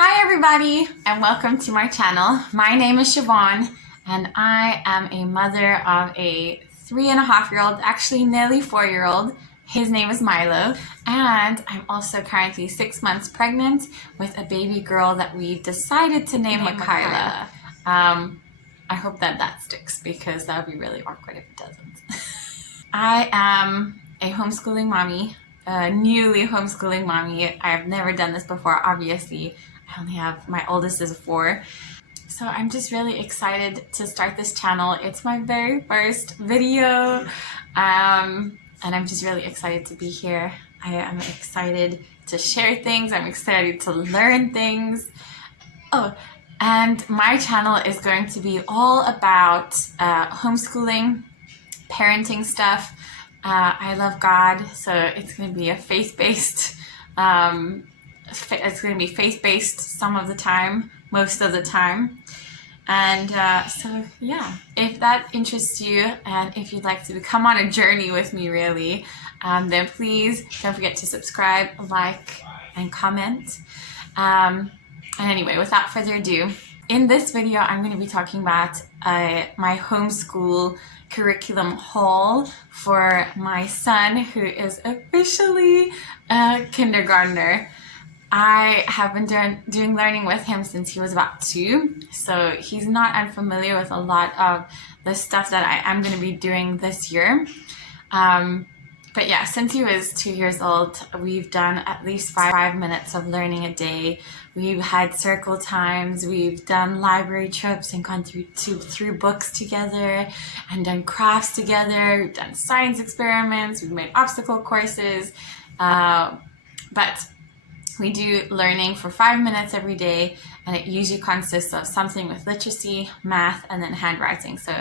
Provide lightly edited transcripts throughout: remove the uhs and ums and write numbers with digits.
Hi everybody and welcome to my channel. My name is Siobhan and I am a mother of a 3.5-year-old, actually nearly 4-year-old. His name is Milo, and I'm also currently 6 months pregnant with a baby girl that we decided to name Michaela. I hope that sticks because that would be really awkward if it doesn't. I am a homeschooling mommy, a newly homeschooling mommy. I've never done this before, obviously. I only have, my oldest is 4. So I'm just really excited to start this channel. It's my very first video, and I'm just really excited to be here. I am excited to share things. I'm excited to learn things. Oh, and my channel is going to be all about homeschooling, parenting stuff. I love God, so it's going to be a faith-based, it's going to be faith-based some of the time, most of the time. And so yeah, if that interests you and if you'd like to come on a journey with me really, then please don't forget to subscribe, like, and comment. And anyway, without further ado, in this video I'm going to be talking about my homeschool curriculum haul for my son, who is officially a kindergartner. I have been doing learning with him since he was about 2, so he's not unfamiliar with a lot of the stuff that I am going to be doing this year. But yeah, since he was 2 years old, we've done at least 5 minutes of learning a day. We've had circle times, we've done library trips and gone through books together and done crafts together. We've done science experiments, we've made obstacle courses, but we do learning for 5 minutes every day, and it usually consists of something with literacy, math, and then handwriting. So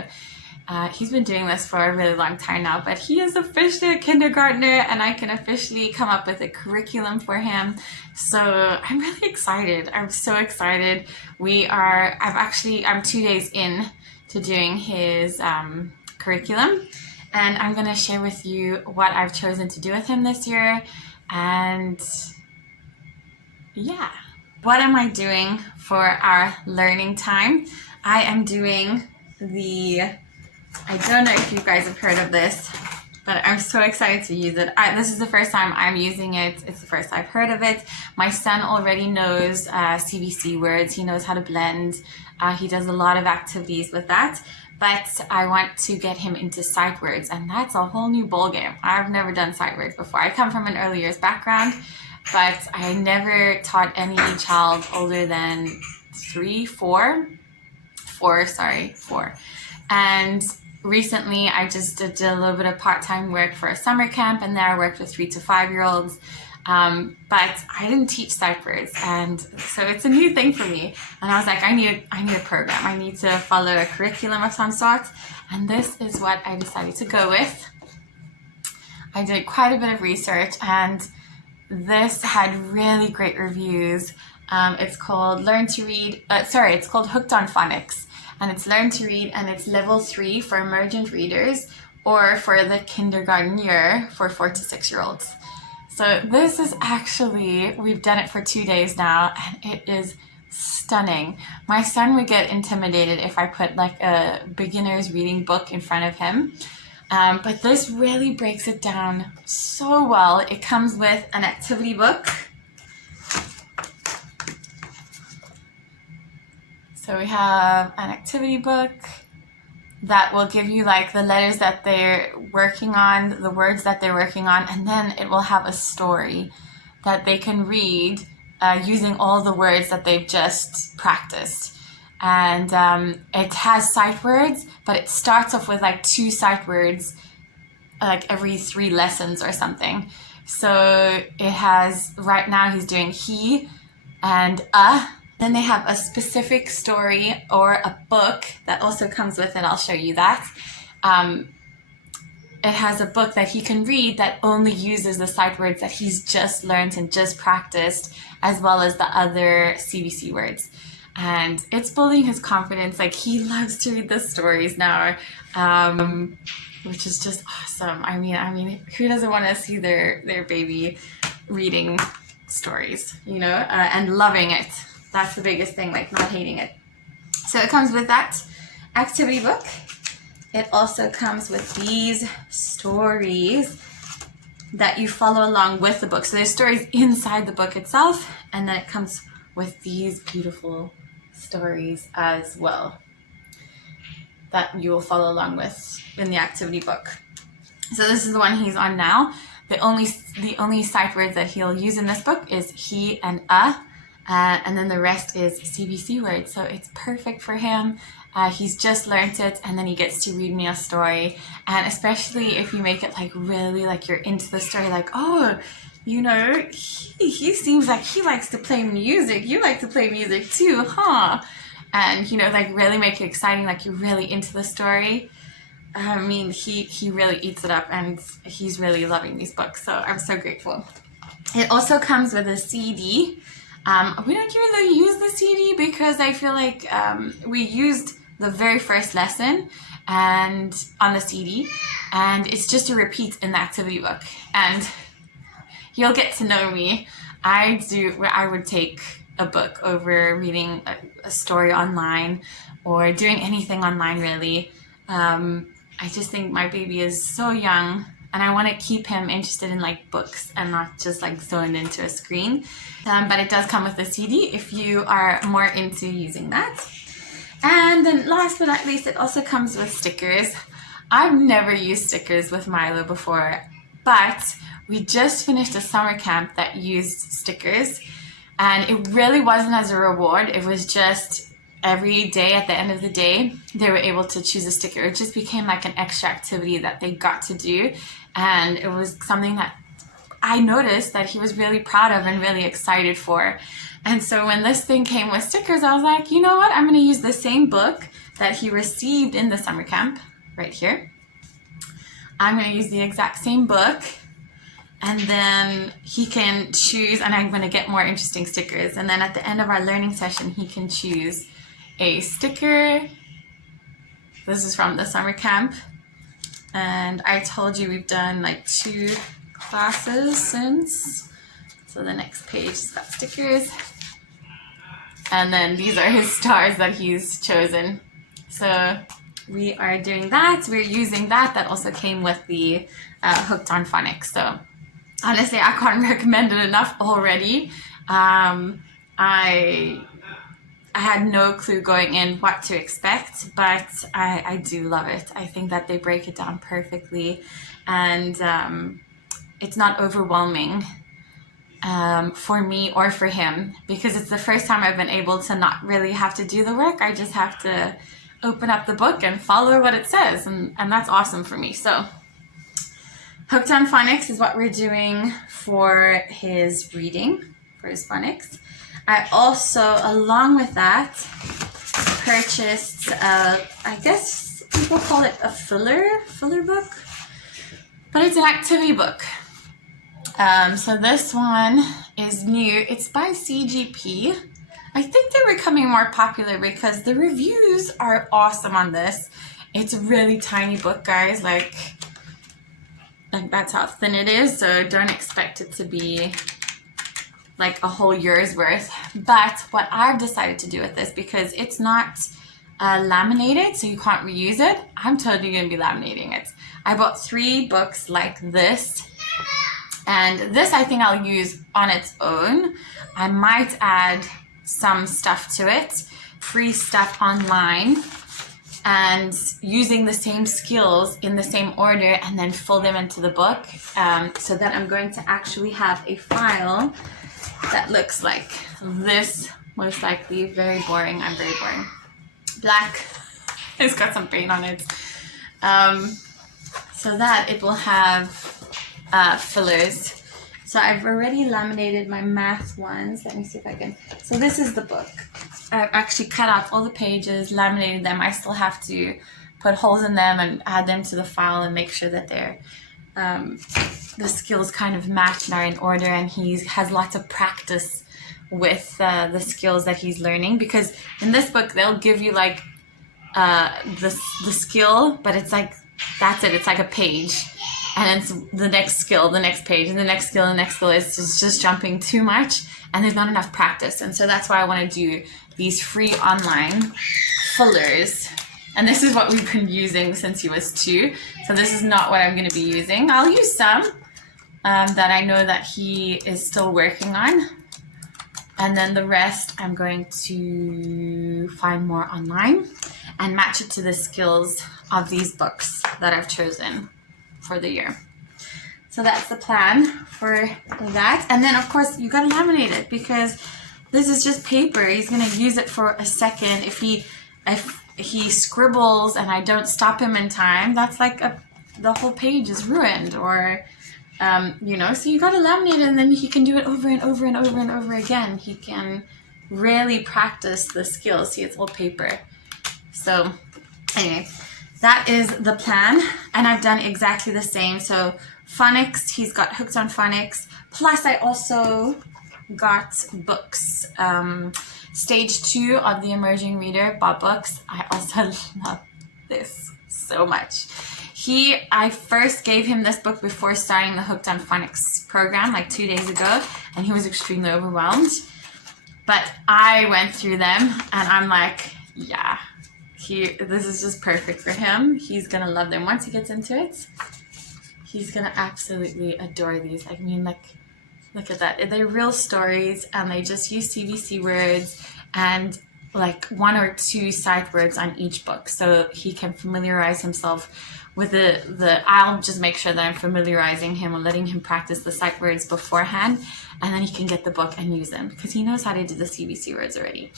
he's been doing this for a really long time now, but he is officially a kindergartner and I can officially come up with a curriculum for him. So I'm really excited. I'm so excited. I'm 2 days in to doing his curriculum, and I'm going to share with you what I've chosen to do with him this year. And yeah, what am I doing for our learning time? I am doing I don't know if you guys have heard of this, but I'm so excited to use it. This is the first time I'm using it. It's the first I've heard of it. My son already knows CBC words. He knows how to blend. He does a lot of activities with that, but I want to get him into sight words, and that's a whole new ballgame. I've never done sight words before. I come from an early years background, but I never taught any child older than 4. And recently I just did a little bit of part-time work for a summer camp, and there I worked with 3 to 5-year-olds. But I didn't teach sight words, and so it's a new thing for me. And I was like, I need a program. I need to follow a curriculum of some sort, and this is what I decided to go with. I did quite a bit of research, and this had really great reviews. It's called it's called Hooked on Phonics, and it's Learn to Read, and it's level 3 for emergent readers, or for the kindergarten year for 4 to 6-year-olds. So this is actually, we've done it for 2 days now, and it is stunning. My son would get intimidated if I put like a beginner's reading book in front of him. But this really breaks it down so well. It comes with an activity book. So we have an activity book that will give you like the letters that they're working on, the words that they're working on, and then it will have a story that they can read using all the words that they've just practiced. And it has sight words, but it starts off with like 2 sight words like every 3 lessons or something. So it has, right now he's doing he and then they have a specific story or a book that also comes with it. I'll show you that. It has a book that he can read that only uses the sight words that he's just learned and just practiced, as well as the other CBC words. And it's building his confidence. Like, he loves to read the stories now, which is just awesome. I mean, who doesn't want to see their baby reading stories, and loving it? That's the biggest thing, like not hating it. So it comes with that activity book. It also comes with these stories that you follow along with the book. So there's stories inside the book itself, and then it comes with these beautiful stories as well that you will follow along with in the activity book. So this is the one he's on now. The only sight words that he'll use in this book is he and and then the rest is CBC words. So it's perfect for him. He's just learnt it, and then he gets to read me a story. And especially if you make it like really like you're into the story, like, oh, you know, he seems like he likes to play music. You like to play music too, huh? And, you know, like really make it exciting, like you're really into the story. I mean, he really eats it up, and he's really loving these books. So I'm so grateful. It also comes with a CD. We don't really use the CD because I feel like we used the very first lesson and on the CD, and it's just a repeat in the activity book. And you'll get to know me. I would take a book over reading a story online or doing anything online, really. I just think my baby is so young, and I want to keep him interested in like books and not just like zoned into a screen. But it does come with a CD if you are more into using that. And then last but not least, it also comes with stickers. I've never used stickers with Milo before, but we just finished a summer camp that used stickers, and it really wasn't as a reward. It was just every day at the end of the day, they were able to choose a sticker. It just became like an extra activity that they got to do. And it was something that I noticed that he was really proud of and really excited for. And so when this thing came with stickers, I was like, you know what? I'm going to use the same book that he received in the summer camp right here. I'm going to use the exact same book, and then he can choose, and I'm going to get more interesting stickers. And then at the end of our learning session, he can choose a sticker. This is from the summer camp. And I told you we've done like 2 classes since. So the next page has got stickers. And then these are his stars that he's chosen. So we are doing that. We're using that. That also came with the Hooked on Phonics. So honestly, I can't recommend it enough already. I had no clue going in what to expect, but I do love it. I think that they break it down perfectly, and it's not overwhelming for me or for him, because it's the first time I've been able to not really have to do the work. I just have to open up the book and follow what it says, and that's awesome for me. So Hooked on Phonics is what we're doing for his reading, for his phonics. I also, along with that, purchased, I guess people call it a filler book, but it's an activity book. So this one is new. It's by CGP. I think they're becoming more popular because the reviews are awesome on this. It's a really tiny book, guys. Like that's how thin it is. So don't expect it to be like a whole year's worth. But what I've decided to do with this, because it's not laminated, so you can't reuse it, I'm totally going to be laminating it. I bought 3 books like this, and this I think I'll use on its own. I might add some stuff to it, free stuff online, and using the same skills in the same order, and then fill them into the book, so that I'm going to actually have a file that looks like this, most likely. Very boring. I'm very boring. Black. It's got some paint on it. So that it will have fillers. So I've already laminated my math ones. Let me see if I can. So this is the book. I've actually cut out all the pages, laminated them. I still have to put holes in them and add them to the file and make sure that they're the skills kind of match and are in order, and he has lots of practice with the skills that he's learning, because in this book they'll give you like the skill, but it's like that's it, it's like a page, and it's the next skill, the next page, and the next skill, and the next skill. It's just jumping too much, and there's not enough practice. And so that's why I want to do these free online fillers. And this is what we've been using since he was 2. So this is not what I'm going to be using. I'll use some that I know that he is still working on. And then the rest I'm going to find more online and match it to the skills of these books that I've chosen for the year. So that's the plan for that. And then of course you got to laminate it, because this is just paper. He's going to use it for a second. If he scribbles and I don't stop him in time, that's like the whole page is ruined. Or so you got to laminate it, and then he can do it over and over and over and over again. He can really practice the skills. See, it's all paper. So anyway, that is the plan, and I've done exactly the same. So phonics, he's got hooked on phonics, plus I also got books. Stage 2 of the Emerging Reader bought books. I also love this so much. I first gave him this book before starting the Hooked on Phonics program like 2 days ago, and he was extremely overwhelmed. But I went through them, and I'm like, yeah, this is just perfect for him. He's gonna love them. Once he gets into it, he's gonna absolutely adore these. I mean, like, look at that. They're real stories, and they just use CVC words and like 1 or 2 sight words on each book, so he can familiarize himself with I'll just make sure that I'm familiarizing him and letting him practice the sight words beforehand, and then he can get the book and use them, because he knows how to do the CVC words already.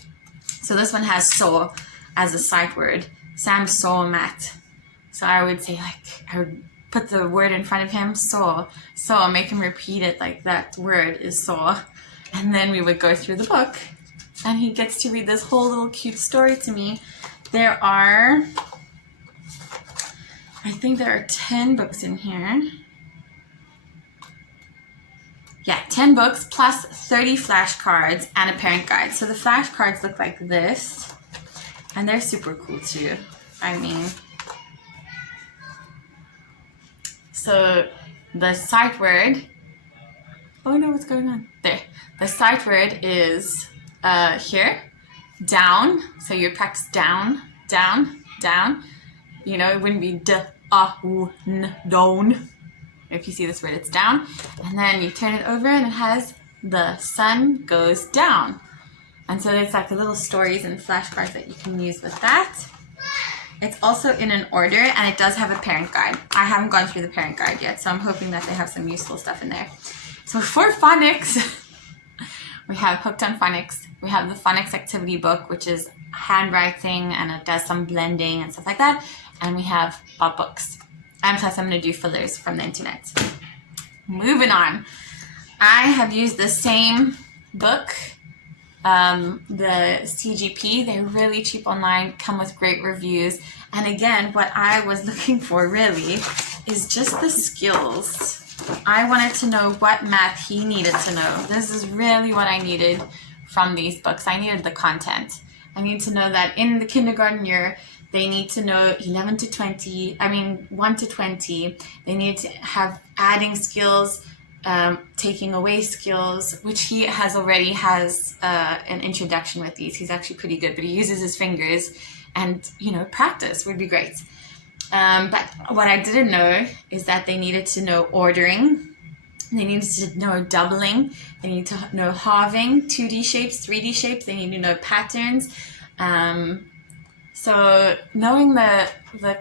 So this one has saw as a sight word. Sam saw Matt. So I would say, I would put the word in front of him, saw, make him repeat it like that word is saw. And then we would go through the book, and he gets to read this whole little cute story to me. I think there are 10 books in here. Yeah, 10 books plus 30 flashcards and a parent guide. So the flashcards look like this, and they're super cool too. I mean, so the sight word, oh no, what's going on? There. The sight word is here, down. So you practice down, down, down. You know, it wouldn't be down. If you see this word, it's down. And then you turn it over, and it has the sun goes down. And so there's like little stories and flashcards that you can use with that. It's also in an order, and it does have a parent guide. I haven't gone through the parent guide yet, so I'm hoping that they have some useful stuff in there. So for phonics, we have Hooked on Phonics. We have the phonics activity book, which is handwriting, and it does some blending and stuff like that. And we have Bob books. And plus I'm going to do fillers from the internet. Moving on. I have used the same book, the CGP. They're really cheap online, come with great reviews. And again, what I was looking for really is just the skills. I wanted to know what math he needed to know. This is really what I needed from these books. I needed the content. I need to know that in the kindergarten year, they need to know 1 to 20. They need to have adding skills, taking away skills, which he already has an introduction with these. He's actually pretty good, but he uses his fingers, and practice would be great. But what I didn't know is that they needed to know ordering. They needed to know doubling. They need to know halving, 2D shapes, 3D shapes. They need to know patterns. So knowing the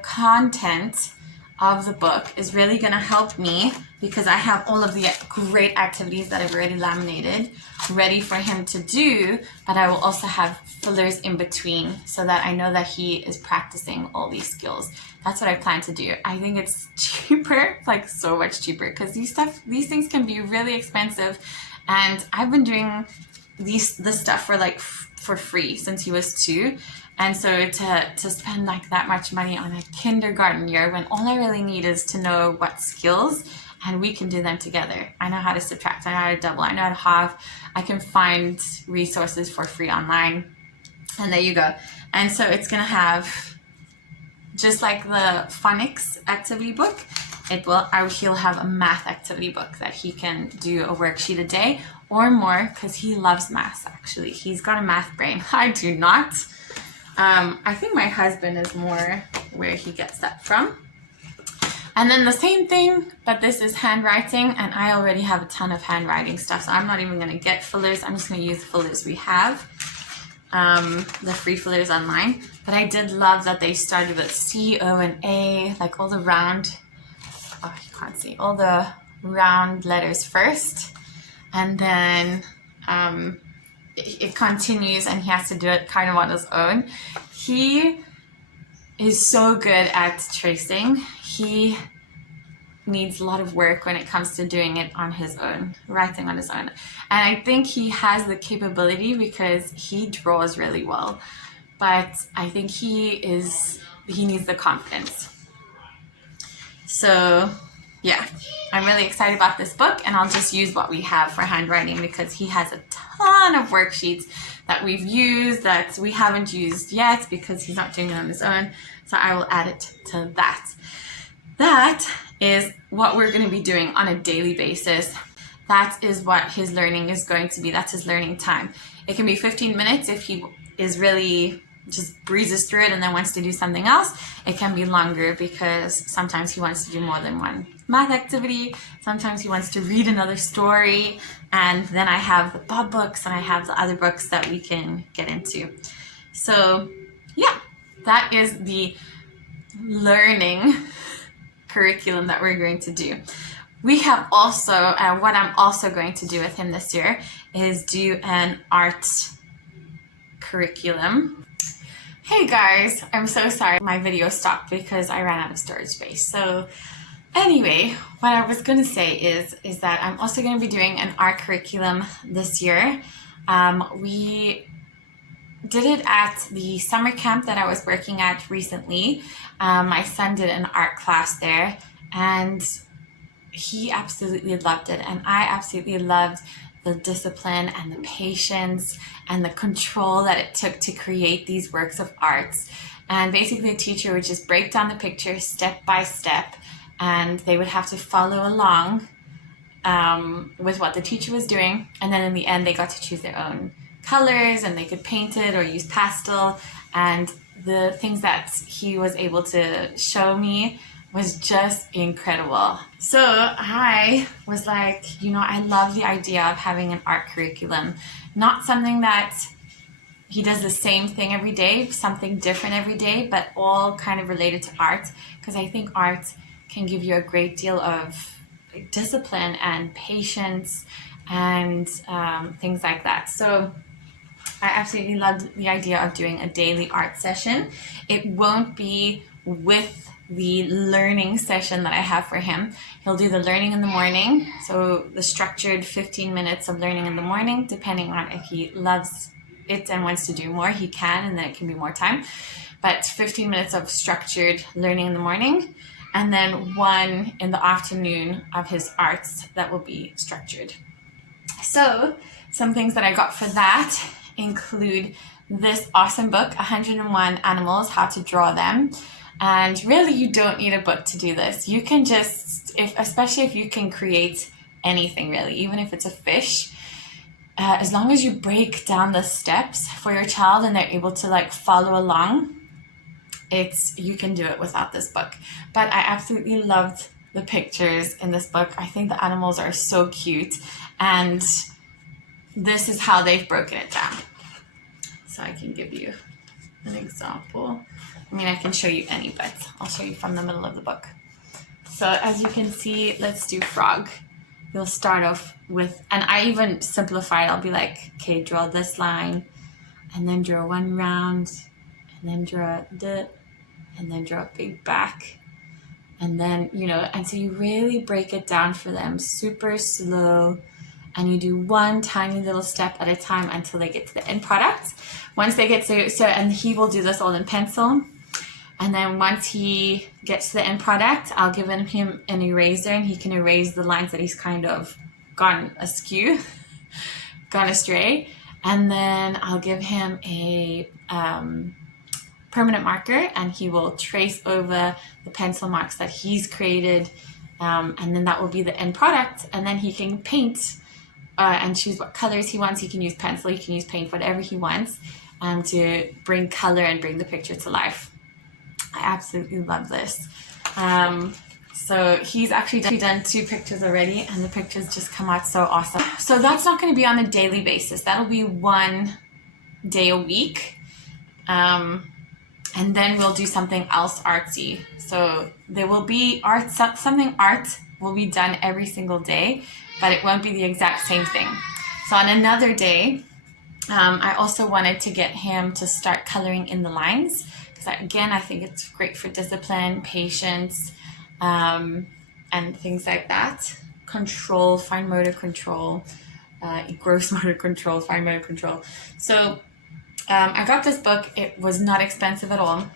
content of the book is really going to help me, because I have all of the great activities that I've already laminated ready for him to do, but I will also have fillers in between so that I know that he is practicing all these skills. That's what I plan to do. I think it's cheaper, like so much cheaper, because these things can be really expensive, and I've been doing this stuff for free since he was 2. And so to spend like that much money on a kindergarten year, when all I really need is to know what skills, and we can do them together. I know how to subtract, I know how to double, I know how to halve. I can find resources for free online, and there you go. And so it's gonna have, just like the phonics activity book, he'll have a math activity book that he can do a worksheet a day or more, because he loves math. Actually, he's got a math brain. I do not. I think my husband is more where he gets that from. And then the same thing, but this is handwriting, and I already have a ton of handwriting stuff, so I'm not even going to get fillers. I'm just going to use the fillers we have, the free fillers online. But I did love that they started with C, O, and A, like all the round, oh, you can't see, all the round letters first, and then it continues, and he has to do it kind of on his own. He is so good at tracing. He needs a lot of work when it comes to doing it on his own, writing on his own. And I think he has the capability because he draws really well. But I think he needs the confidence. So yeah, I'm really excited about this book, and I'll just use what we have for handwriting because he has a ton of worksheets that we've used that we haven't used yet because he's not doing it on his own. So I will add it to that. That is what we're going to be doing on a daily basis. That is what his learning is going to be. That's his learning time. It can be 15 minutes if he is really just breezes through it and then wants to do something else. It can be longer because sometimes he wants to do more than one math activity. Sometimes he wants to read another story. And then I have the Bob books and I have the other books that we can get into. So yeah, that is the learning curriculum that we're going to do. We have also, what I'm also going to do with him this year is do an art curriculum. Hey guys, I'm so sorry my video stopped because I ran out of storage space. So anyway, what I was going to say is that I'm also going to be doing an art curriculum this year. We did it at the summer camp that I was working at recently. My son did an art class there, and he absolutely loved it. And I absolutely loved the discipline and the patience and the control that it took to create these works of art. And basically the teacher would just break down the picture step by step, and they would have to follow along with what the teacher was doing. And then in the end, they got to choose their own colors, and they could paint it or use pastel. And the things that he was able to show me was just incredible. So I was like, I love the idea of having an art curriculum, not something that he does the same thing every day, something different every day, but all kind of related to art, because I think art can give you a great deal of discipline and patience and things like that. So I absolutely loved the idea of doing a daily art session. It won't be with the learning session that I have for him. He'll do the learning in the morning, so the structured 15 minutes of learning in the morning, depending on if he loves it and wants to do more, he can, and then it can be more time. But 15 minutes of structured learning in the morning, and then one in the afternoon of his arts that will be structured. So some things that I got for that include this awesome book, 101 Animals, How to Draw Them. And really, you don't need a book to do this. You can just, especially if you can create anything really, even if it's a fish, as long as you break down the steps for your child and they're able to follow along, you can do it without this book. But I absolutely loved the pictures in this book. I think the animals are so cute, and this is how they've broken it down. So I can give you an example. I can show you any, but I'll show you from the middle of the book. So as you can see, let's do frog. You'll start off with, and I even simplify it. I'll be like, okay, draw this line, and then draw one round, and then draw and then draw a big back. And then, and so you really break it down for them super slow, and you do one tiny little step at a time until they get to the end product. Once they get to, and he will do this all in pencil. And then once he gets to the end product, I'll give him an eraser, and he can erase the lines that he's kind of gone astray. And then I'll give him a permanent marker, and he will trace over the pencil marks that he's created and then that will be the end product. And then he can paint and choose what colors he wants. He can use pencil, he can use paint, whatever he wants, to bring color and bring the picture to life. I absolutely love this. So he's actually done 2 pictures already, and the pictures just come out so awesome. So that's not going to be on a daily basis. That'll be 1 day a week. And then we'll do something else artsy. So there will be art will be done every single day, but it won't be the exact same thing. So on another day, I also wanted to get him to start coloring in the lines, because again, I think it's great for discipline, patience, and things like that. Control, fine motor control, gross motor control, fine motor control. So I got this book. It was not expensive at all.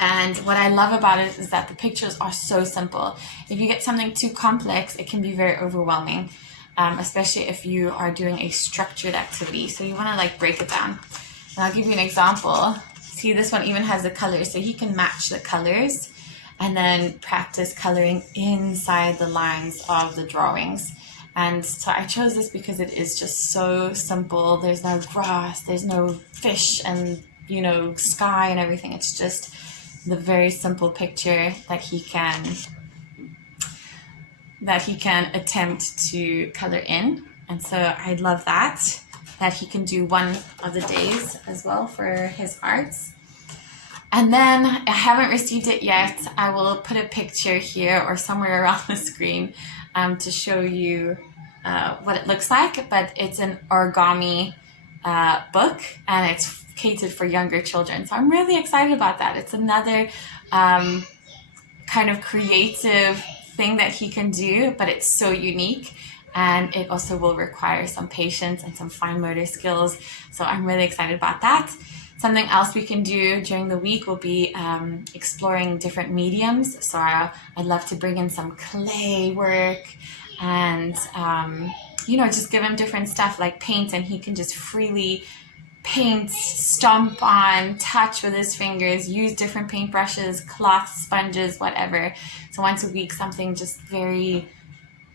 And what I love about it is that the pictures are so simple. If you get something too complex, it can be very overwhelming, especially if you are doing a structured activity. So you want to like break it down. And I'll give you an example. See, this one even has the colors, so he can match the colors and then practice coloring inside the lines of the drawings. And so I chose this because it is just so simple. There's no grass, there's no fish and, you know, sky and everything. It's just the very simple picture that he can attempt to color in. And so I love that he can do one of the days as well for his arts. And then I haven't received it yet. I will put a picture here or somewhere around the screen to show you what it looks like. But it's an origami book, and it's catered for younger children. So I'm really excited about that. It's another kind of creative thing that he can do, but it's so unique. And it also will require some patience and some fine motor skills. So I'm really excited about that. Something else we can do during the week will be exploring different mediums. So I'd love to bring in some clay work and, just give him different stuff like paint, and he can just freely paint, stomp on, touch with his fingers, use different paintbrushes, cloth, sponges, whatever. So once a week, something just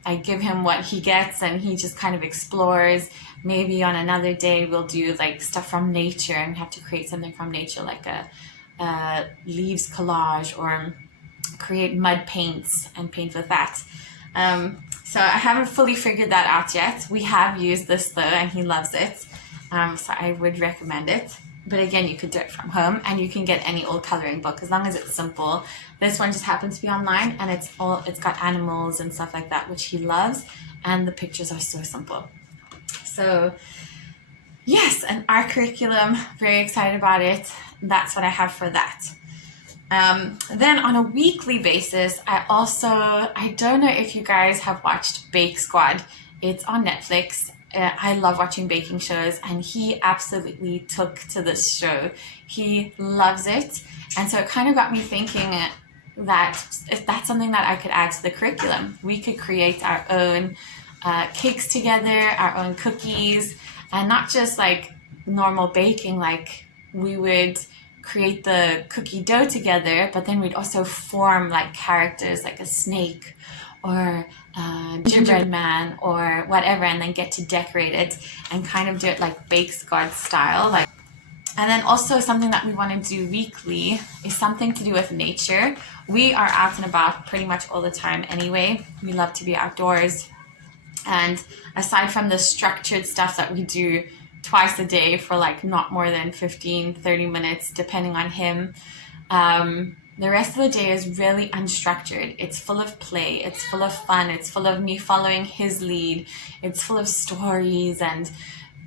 I give him what he gets and he just kind of explores. Maybe on another day we'll do like stuff from nature and have to create something from nature, like a leaves collage, or create mud paints and paint with that. So I haven't fully figured that out yet. We have used this though, and he loves it. So I would recommend it. But again, you could do it from home, and you can get any old coloring book as long as it's simple. This one just happens to be online, and it's got animals and stuff like that, which he loves, and the pictures are so simple. So yes, an art curriculum, very excited about it. That's what I have for that. Then on a weekly basis, I don't know if you guys have watched Bake Squad. It's on Netflix. I love watching baking shows, and he absolutely took to this show. He loves it. And so it kind of got me thinking that if that's something that I could add to the curriculum, we could create our own cakes together, our own cookies, and not just like normal baking, like we would create the cookie dough together, but then we'd also form like characters like a snake or gingerbread man or whatever, and then get to decorate it and kind of do it like Bake Squad style. And then also something that we want to do weekly is something to do with nature. We are out and about pretty much all the time anyway. We love to be outdoors. And aside from the structured stuff that we do twice a day for like not more than 15, 30 minutes, depending on him, the rest of the day is really unstructured. It's full of play. It's full of fun. It's full of me following his lead. It's full of stories and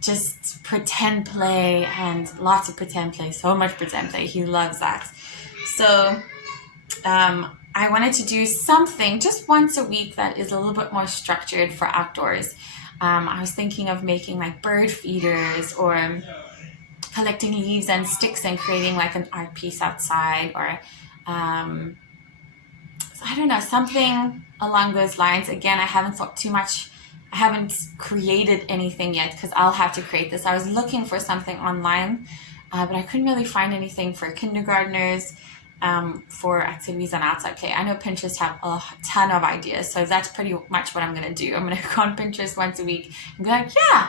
just pretend play, and lots of pretend play. So much pretend play. He loves that. So I wanted to do something just once a week that is a little bit more structured for outdoors. I was thinking of making like bird feeders, or collecting leaves and sticks and creating like an art piece outside, or I don't know, something along those lines. Again, I haven't thought too much. I haven't created anything yet because I'll have to create this. I was looking for something online, but I couldn't really find anything for kindergartners. for activities on outside play. I know Pinterest have a ton of ideas, so that's pretty much what I'm gonna do. I'm gonna go on Pinterest once a week and be like, yeah,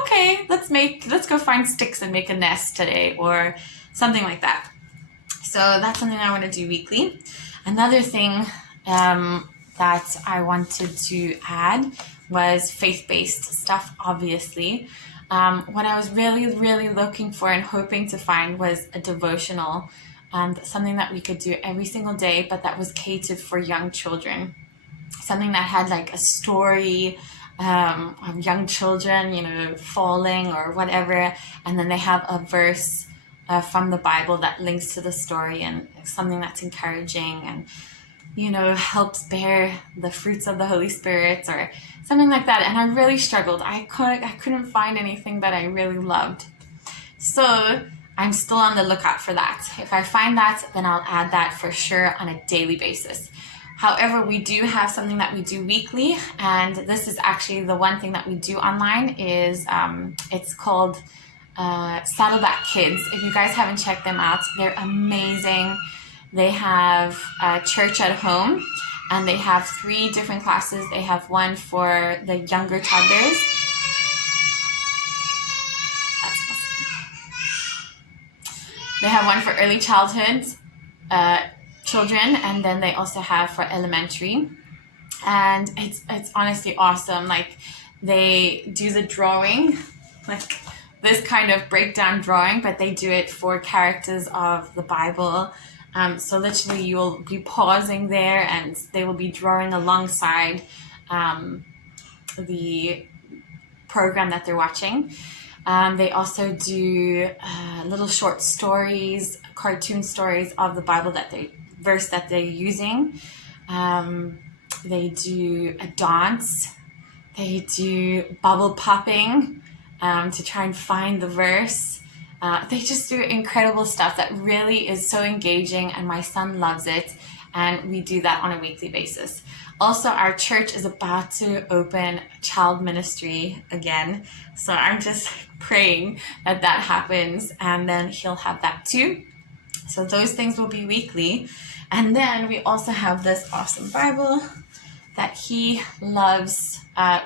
okay, let's go find sticks and make a nest today, or something like that. So that's something I want to do weekly. Another thing that I wanted to add was faith-based stuff, obviously. What I was really, really looking for and hoping to find was a devotional, something that we could do every single day, but that was catered for young children. Something that had like a story of young children, falling or whatever, and then they have a verse from the Bible that links to the story, and something that's encouraging and helps bear the fruits of the Holy Spirit or something like that. And I really struggled. I couldn't find anything that I really loved. So I'm still on the lookout for that. If I find that, then I'll add that for sure on a daily basis. However, we do have something that we do weekly, and this is actually the one thing that we do online is it's called Saddleback Kids. If you guys haven't checked them out, they're amazing. They have church at home, and they have 3 different classes. They have one for the younger toddlers. They have one for early childhood children, and then they also have for elementary. And it's honestly awesome. Like, they do the drawing, like this kind of breakdown drawing, but they do it for characters of the Bible. So literally you'll be pausing there and they will be drawing alongside the program that they're watching. They also do little short stories, cartoon stories of the Bible verse that they're using. They do a dance. They do bubble popping to try and find the verse. They just do incredible stuff that really is so engaging, and my son loves it, and we do that on a weekly basis. Also, our church is about to open child ministry again, so I'm just praying that happens, and then he'll have that too. So those things will be weekly. And then we also have this awesome Bible that he loves.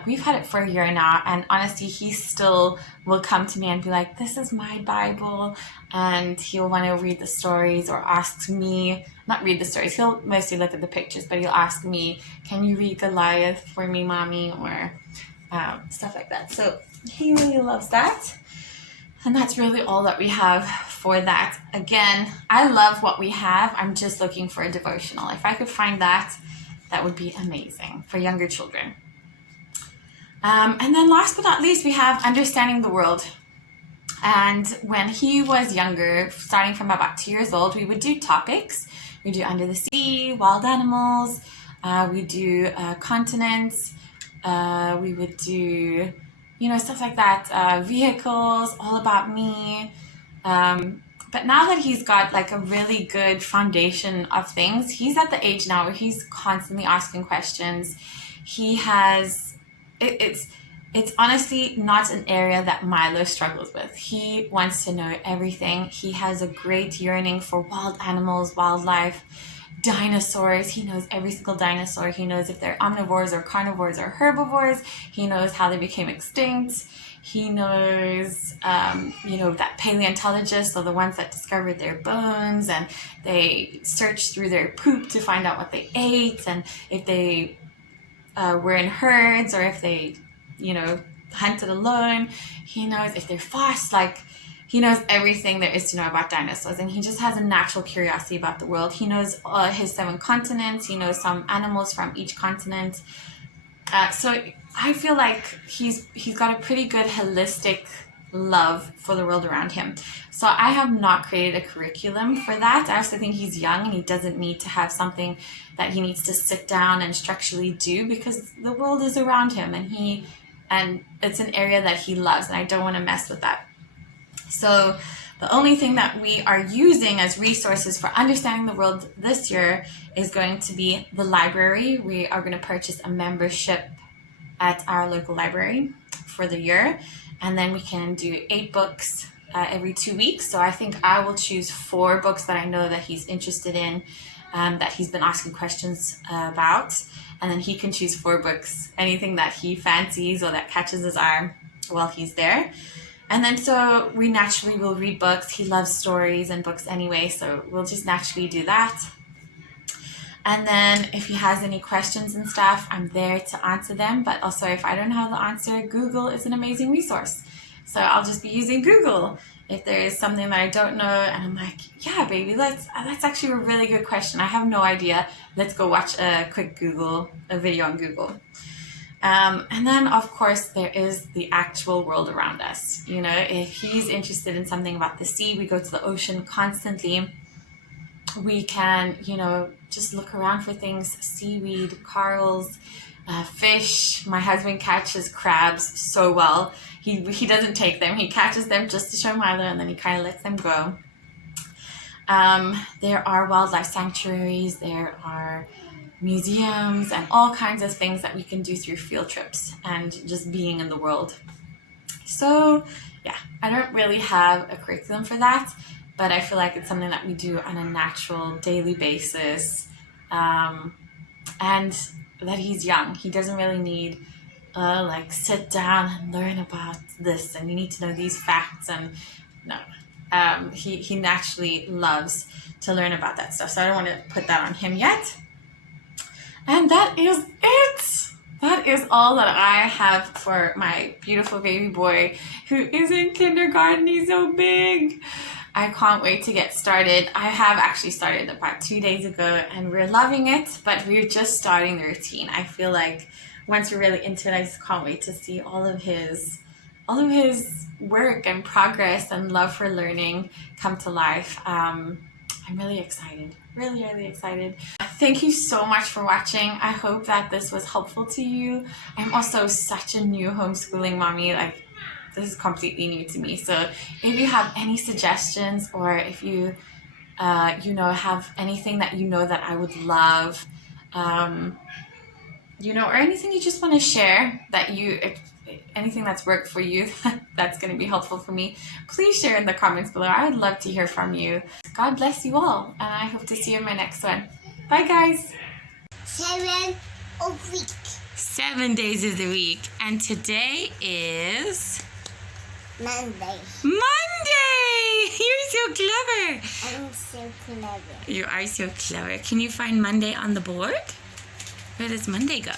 We've had it for a year now, and honestly, he still will come to me and be like, this is my Bible, and he'll want to read the stories or ask me, not read the stories, he'll mostly look at the pictures, but he'll ask me, can you read Goliath for me, mommy, or stuff like that. So he really loves that. And that's really all that we have for that. Again, I love what we have. I'm just looking for a devotional. If I could find that would be amazing for younger children. And then last but not least, we have Understanding the World. And when he was younger, starting from about 2 years old, we would do topics. We do under the sea, wild animals, we do continents, we would do, stuff like that, vehicles, all about me. But now that he's got like a really good foundation of things, he's at the age now where he's constantly asking questions. He has, it's honestly not an area that Milo struggles with. He wants to know everything. He has a great yearning for wild animals, wildlife, dinosaurs. He knows every single dinosaur. He knows if they're omnivores or carnivores or herbivores. He knows how they became extinct. He knows, that paleontologists are the ones that discovered their bones, and they search through their poop to find out what they ate, and if they were in herds, or if they, hunted alone. He knows if they're fast, he knows everything there is to know about dinosaurs, and he just has a natural curiosity about the world. He knows his 7 continents. He knows some animals from each continent. So I feel like he's got a pretty good holistic love for the world around him. So I have not created a curriculum for that. I also think he's young and he doesn't need to have something that he needs to sit down and structurally do, because the world is around him, and it's an area that he loves, and I don't want to mess with that. So the only thing that we are using as resources for Understanding the World this year is going to be the library. We are going to purchase a membership at our local library for the year, and then we can do 8 books every 2 weeks. So I think I will choose 4 books that I know that he's interested in, that he's been asking questions about. And then he can choose 4 books, anything that he fancies or that catches his eye while he's there. And then so we naturally will read books. He loves stories and books anyway, so we'll just naturally do that. And then if he has any questions and stuff, I'm there to answer them. But also if I don't know the answer, Google is an amazing resource. So I'll just be using Google if there is something that I don't know and I'm like, yeah, baby, that's actually a really good question. I have no idea. Let's go watch a video on Google. And then of course there is the actual world around us. You know, if he's interested in something about the sea, we go to the ocean constantly. We can, you know, just look around for things, seaweed, corals, fish. My husband catches crabs so well. He doesn't take them. He catches them just to show Milo, and then he kind of lets them go. There are wildlife sanctuaries. There are museums and all kinds of things that we can do through field trips and just being in the world. So yeah, I don't really have a curriculum for that, but I feel like it's something that we do on a natural daily basis, and that he's young. He doesn't really need like sit down and learn about this and you need to know these facts, and no, he naturally loves to learn about that stuff, so I don't want to put that on him yet. And that is it. That is all that I have for my beautiful baby boy who is in kindergarten. He's so big. I can't wait to get started. I have actually started about 2 days ago and we're loving it, but we're just starting the routine. I feel like once we're really into it, I just can't wait to see all of his work and progress and love for learning come to life. I'm really excited. Really, really excited. Thank you so much for watching. I hope that this was helpful to you. I'm also such a new homeschooling mommy. Like, this is completely new to me. So if you have any suggestions, or if you have anything that that I would love, or anything you just want to share that anything that's worked for you that's going to be helpful for me, please share in the comments below. I would love to hear from you. God bless you all, and I hope to see you in my next one. Bye, guys. 7 a week. 7 days of the week, and today is Monday. You're so clever. I'm so clever. You are so clever. Can you find Monday on the board? Where does Monday go?